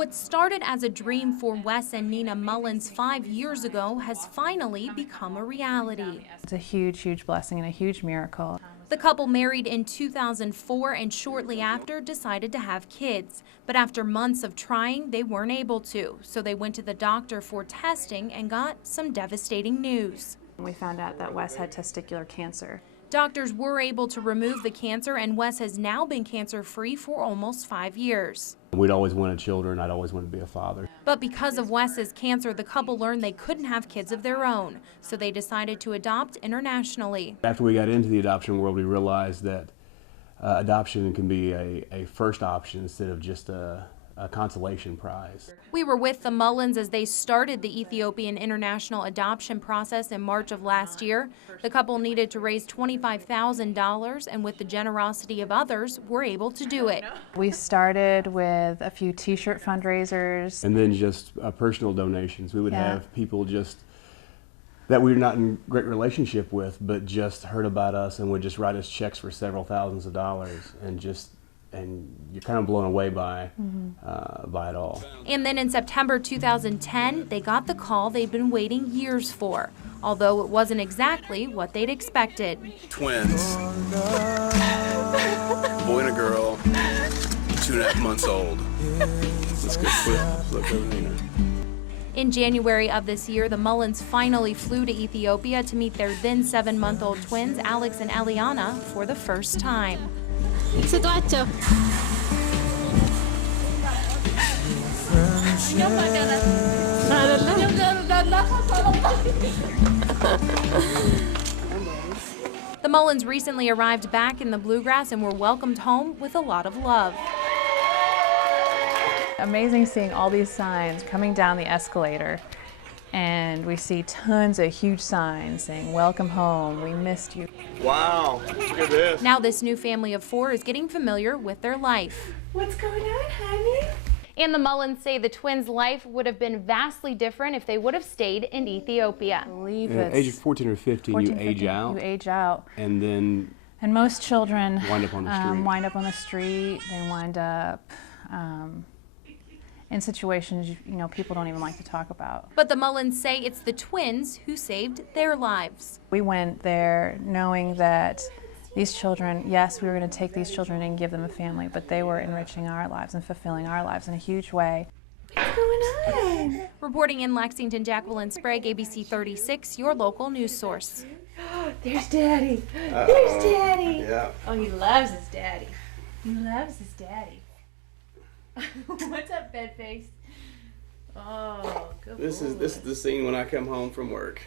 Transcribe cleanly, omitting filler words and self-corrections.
What started as a dream for Wes and Nina Mullins 5 years ago has finally become a reality. It's a huge, huge blessing and a huge miracle. The couple married in 2004 and shortly after decided to have kids. But after months of trying, they weren't able to. So they went to the doctor for testing and got some devastating news. We found out that Wes had testicular cancer. Doctors were able to remove the cancer, and Wes has now been cancer-free for almost 5 years. We'd always wanted children. I'd always wanted to be a father. But because of Wes's cancer, the couple learned they couldn't have kids of their own, so they decided to adopt internationally. After we got into the adoption world, we realized that adoption can be a first option instead of just a consolation prize. We were with the Mullins as they started the Ethiopian international adoption process in March of last year. The couple needed to raise $25,000, and with the generosity of others, were able to do it. We started with a few t-shirt fundraisers. And then just personal donations. We would have people just that we were not in great relationship with, but just heard about us and would just write us checks for several thousands of dollars, and you're kind of blown away by it all. And then in September 2010, they got the call they'd been waiting years for, although it wasn't exactly what they'd expected. Twins, a boy and a girl, 2.5 months old. Let's go flip everything up. In January of this year, the Mullins finally flew to Ethiopia to meet their then 7-month-old twins, Alex and Eliana, for the first time. ስጧቸው The Mullins recently arrived back in the Bluegrass and were welcomed home with a lot of love. Amazing seeing all these signs coming down the escalator, and we see tons of huge signs saying, "Welcome home, we missed you." Wow, look at this. Now this new family of 4 is getting familiar with their life. What's going on, honey? And the Mullins say the twins' life would have been vastly different if they would have stayed in Ethiopia. I believe At it's age of 14 or 15, 14, you age 15, out, You age out. and then And most children wind up on the street. wind up on the street. They wind up in situations people don't even like to talk about. But the Mullins say it's the twins who saved their lives. We went there knowing that these children, yes, we were going to take these children and give them a family, but they were enriching our lives and fulfilling our lives in a huge way. What's going on? Reporting in Lexington, Jacqueline Sprague, ABC 36, your local news source. There's Daddy. There's Daddy. Yeah. Oh, he loves his daddy. He loves his daddy. What's up, Bedface? Oh, good boy. This is the scene when I come home from work.